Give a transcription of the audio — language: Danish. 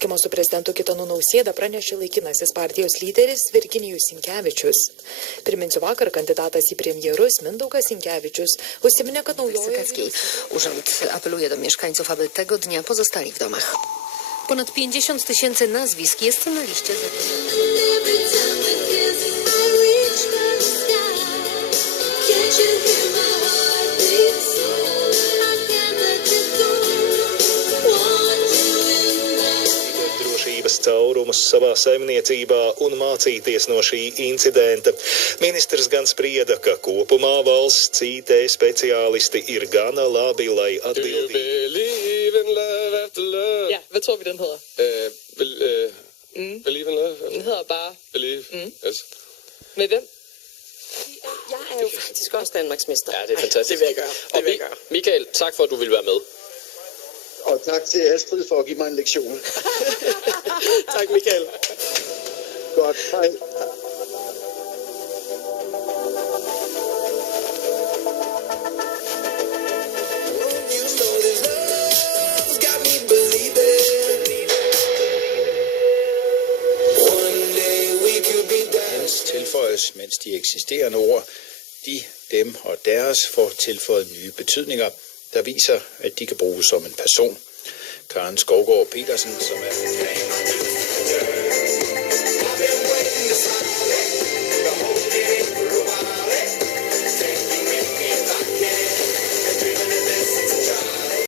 Susitikimo su prezidentu Gitanu Nausėda pranešė laikinasis partijos lyderis Virginijus Sinkevičius. Priminsiu, vakar kandydatas į premjerus Mindaugas Sinkevičius užsiminė, kad naujoji Urząd apeluje do mieszkańców, aby tego dnia pozostali w domach. Ponad 50 000 nazwisk jest na liście Caurumus savā saimniecībā un mācīties no šī incidenta. Ministrs gan sprieda, ka kopumā valsts IT speciālisti ir gana labi, lai atbildīgi. Ja, hvad tror vi, den hedder? Believe in love. Den hedder bare... Believe. Yes. Med hvem? Jeg er jo faktisk også Danmarksmester. Ja, det er fantastisk. Det vil jeg gøre. Det vil jeg gøre. Michael, tak for, at du ville være med. Og tak til Astrid for at give mig en lektion. Tak, Michael. Godt, hej. Tilføjes, mens de eksisterende ord, de, dem og deres, får tilføjet nye betydninger, der viser, at de kan bruges som en person. Karen Skovgaard Petersen, som er